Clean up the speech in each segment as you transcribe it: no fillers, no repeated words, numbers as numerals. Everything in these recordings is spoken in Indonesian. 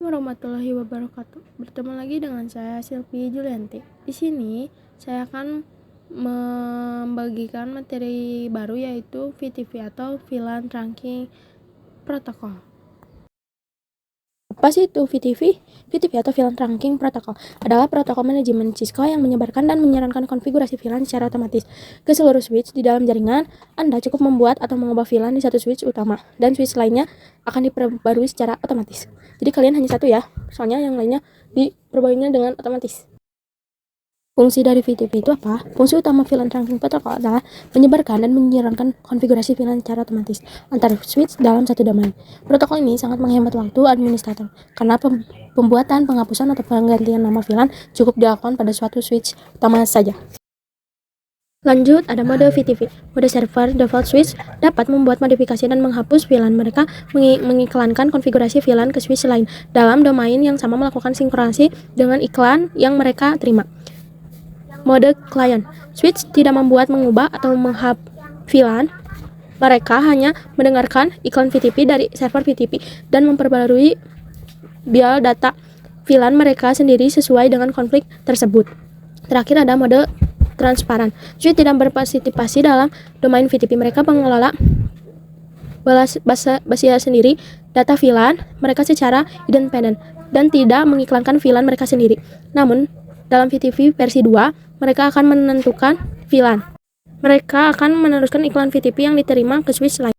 Warahmatullahi wabarakatuh. Bertemu lagi dengan saya Silvi Julianti. Di sini saya akan membagikan materi baru yaitu VTP atau VLAN Trunking Protocol. Apa sih itu VTP? VTP atau VLAN Trunking Protocol adalah protokol manajemen Cisco yang menyebarkan dan menyarankan konfigurasi VLAN secara otomatis ke seluruh switch di dalam jaringan. Anda cukup membuat atau mengubah VLAN di satu switch utama dan switch lainnya akan diperbarui secara otomatis. Jadi kalian hanya satu ya, soalnya yang lainnya diperbaikinya dengan otomatis. Fungsi dari VTP itu apa? Fungsi utama VLAN Trunking Protocol adalah menyebarkan dan menjalankan konfigurasi VLAN secara otomatis antar switch dalam satu domain. Protokol ini sangat menghemat waktu administrator karena pembuatan, penghapusan, atau penggantian nama VLAN cukup dilakukan pada suatu switch utama saja. Lanjut, ada mode VTP. Mode server default switch dapat membuat modifikasi dan menghapus VLAN. Mereka mengiklankan konfigurasi VLAN ke switch lain dalam domain yang sama, melakukan sinkronasi dengan iklan yang mereka terima. Mode client switch tidak membuat, mengubah, atau menghap VLAN. Mereka hanya mendengarkan iklan VTP dari server VTP dan memperbarui bial data VLAN mereka sendiri sesuai dengan konflik tersebut. Terakhir ada mode transparan. Switch tidak berpartisipasi dalam domain VTP. Mereka mengelola basia sendiri data VLAN mereka secara independen dan tidak mengiklankan VLAN mereka sendiri. Namun, dalam VTP versi 2, mereka akan menentukan VLAN. Mereka akan meneruskan iklan VTP yang diterima ke switch lain.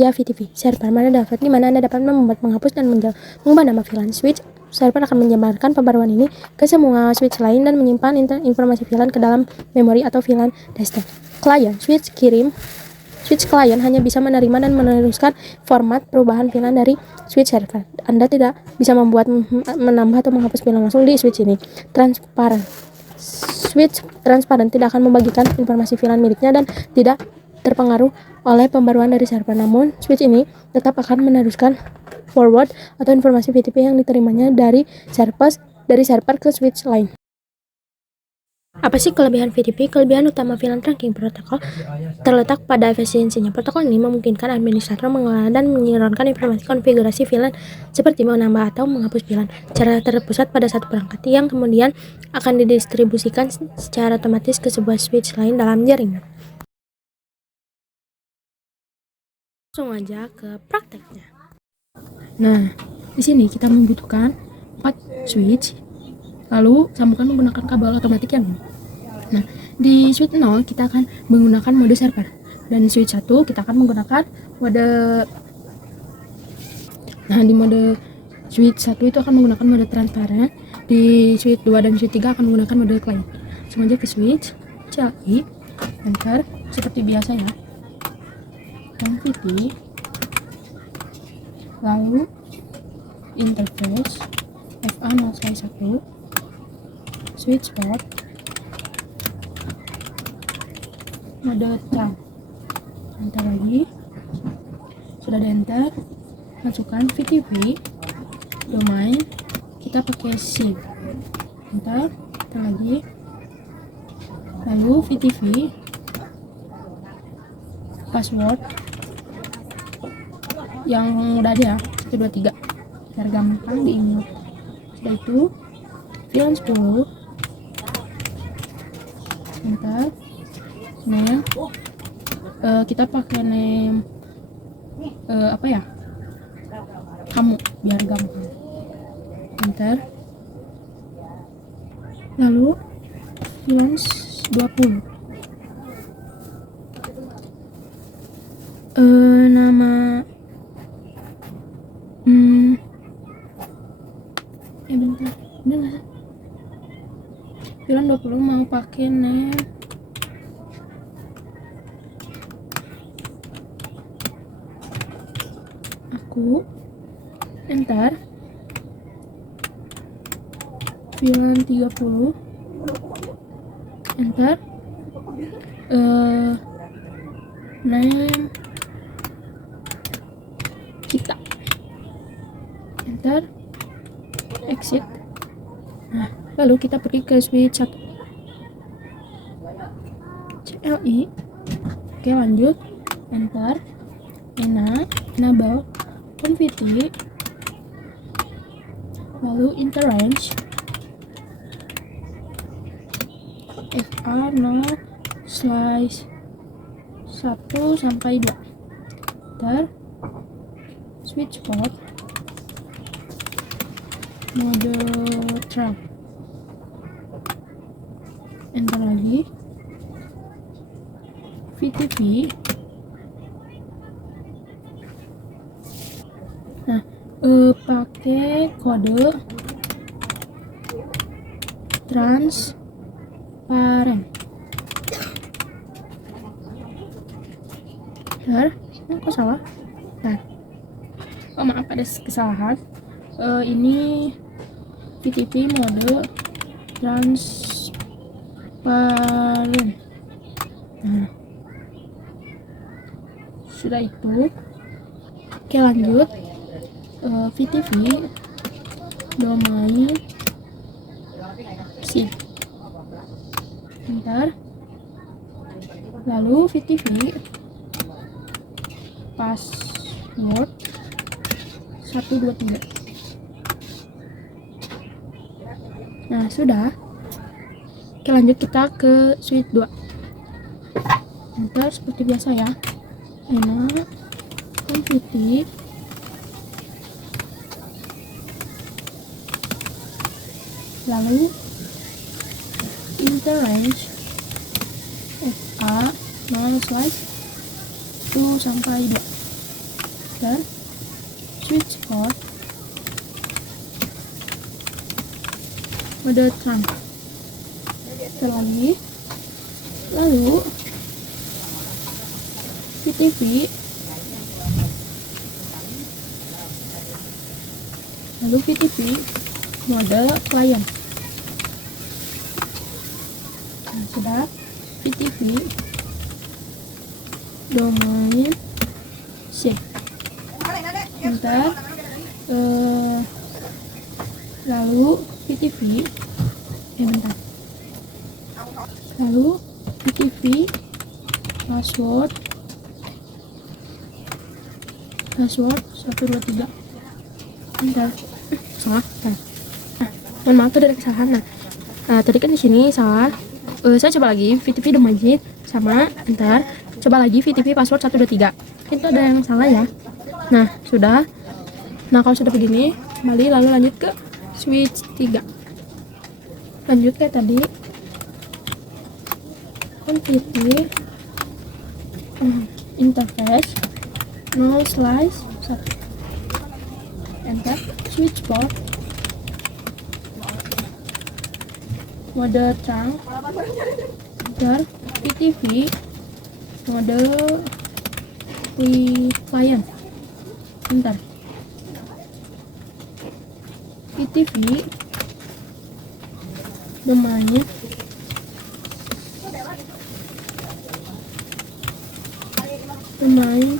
Ya, VTP server di mana Anda dapat membuat, menghapus, dan mengubah nama VLAN. Switch server akan menyebarkan pembaruan ini ke semua switch lain dan menyimpan informasi VLAN ke dalam memori atau VLAN desktop. Client Switch client hanya bisa menerima dan meneruskan format perubahan VLAN dari switch server. Anda tidak bisa membuat, menambah, atau menghapus VLAN langsung di switch ini. Transparan switch transparan tidak akan membagikan informasi VLAN miliknya dan tidak terpengaruh oleh pembaruan dari server. Namun, switch ini tetap akan meneruskan forward atau informasi VTP yang diterimanya dari server ke switch lain. Apa sih kelebihan VTP? Kelebihan utama VLAN Trunking Protocol terletak pada efisiensinya. Protokol ini memungkinkan administrator mengelola dan menyiarkan informasi konfigurasi VLAN seperti menambah atau menghapus VLAN secara terpusat pada satu perangkat yang kemudian akan didistribusikan secara otomatis ke sebuah switch lain dalam jaringan. Langsung aja ke prakteknya. Nah, di sini kita membutuhkan 4 switch, lalu sambungkan menggunakan kabel otomatis yang ini. Nah, di switch 0 kita akan menggunakan mode server, dan switch 1 kita akan menggunakan mode. Nah, di mode switch 1 itu akan menggunakan mode transparan, di switch 2 dan switch 3 akan menggunakan mode client. Langsung aja ke switch CLI, enter seperti biasa ya, VT, lalu interface FA0/1, switch port, mode trunk, enter lagi. Sudah di enter, masukkan VTP domain, kita pakai shift, enter lagi, lalu VTP password yang udah ada 1 2 3 biar gampang diingat. Setelah itu VLAN 10, enter name, kita pakai name apa ya, kamu, biar gampang, enter. Lalu VLAN 20, nama bentar, udah nggak sih? VLAN 20 mau pakai name aku, enter. VLAN 30, enter. Name kita, enter, exit. Nah, lalu kita pergi ke switch 1 CLI. Oke, lanjut, enter, enable, VT, lalu interrange FA 0 slice 1 sampai 2. Enter switch port mode trap, enter lagi VTV. Nah, pakai kode transparent. Bentar, kok salah? Nah, oh maaf ada kesalahan. Ini VTV mode transparent. Nah, sudah itu. Oke, lanjut. VTV domain C, enter. Lalu VTV password 123. Nah, sudah. Oke, lanjut kita ke suite 2. Enter seperti biasa ya. Enak, intuitif. Lalu interrange FA 0 slice 1 sampai 2. Dan switch port mode trunk. Lalu VTV, mode client. Nah, sudah. VTV domain C, enter. Lalu VTV bentar. Lalu VTV password 123. Bentar. Salah. Nah, mohon maaf tadi ada kesalahan. Nah, tadi kan di sini salah. Saya coba lagi VTV domain C sama enter. Coba lagi VTV password 123. Itu ada yang salah ya. Nah, sudah. Nah, kalau sudah begini, kembali lalu lanjut ke switch 3. Lanjut kayak tadi. Configure interface 0 slice 1. Enter switch port mode trunk, enter VTV mode client, enter VTV domain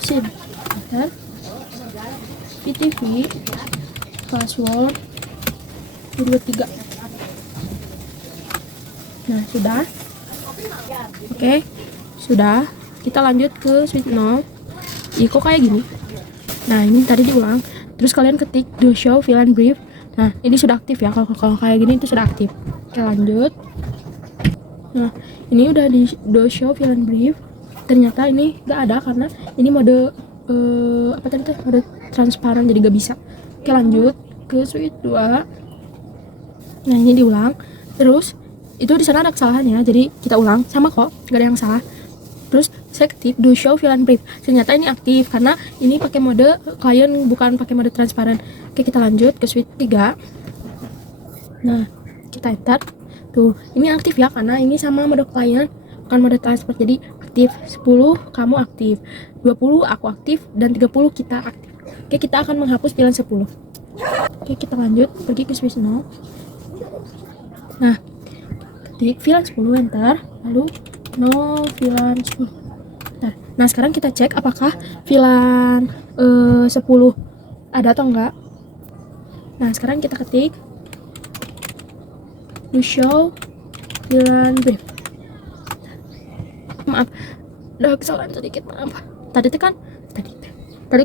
SIM, enter VTV password 23. Nah, sudah. Oke, sudah. Kita lanjut ke switch 0. Ih, kok kayak gini? Nah, ini tadi diulang. Terus kalian ketik do show VLAN brief. Nah, ini sudah aktif ya. Kalau kayak gini itu sudah aktif. Oke, lanjut. Nah, ini udah di do show VLAN brief. Ternyata ini nggak ada karena ini mode apa tadi tuh? Mode transparan, jadi nggak bisa. Oke, lanjut ke switch 2. Nah, ini diulang. Terus itu di sana ada kesalahannya, jadi kita ulang. Sama kok, nggak ada yang salah. Terus saya ketik do show VLAN brief. Ternyata ini aktif karena ini pakai mode client, bukan pakai mode transparan. Oke, kita lanjut ke switch 3. Nah, kita enter. Tuh, ini aktif ya karena ini sama mode client, bukan mode transfer. Jadi aktif 10 kamu aktif, 20 aku aktif, dan 30 kita aktif. Oke, kita akan menghapus VLAN 10. Oke, kita lanjut pergi ke switch 0. Nah, ketik VLAN 10, enter. Lalu no VLAN 10. Nah, sekarang kita cek apakah VLAN 10 ada atau enggak. Nah, sekarang kita ketik to show VLAN brief. Maaf, ada kesalahan sedikit, maaf. Tadi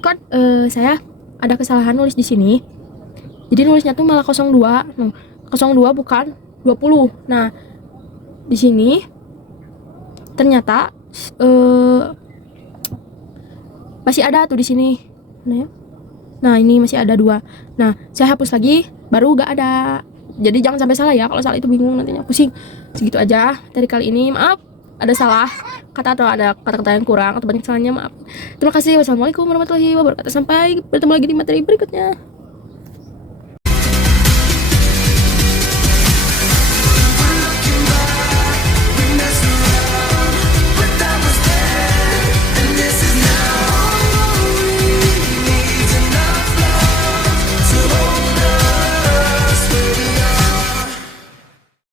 kan saya ada kesalahan nulis di sini. Jadi nulisnya tuh malah 02. 02 bukan 20. Nah, di sini ternyata masih ada tuh di sini. Nah, ya. Nah, ini masih ada 2. Nah, saya hapus lagi, baru gak ada. Jadi jangan sampai salah ya, kalau salah itu bingung nantinya pusing. Segitu aja dari kali ini, maaf ada salah kata atau ada kata-kata yang kurang atau banyak salahnya, maaf. Terima kasih. Wassalamualaikum warahmatullahi wabarakatuh. Sampai bertemu lagi di materi berikutnya.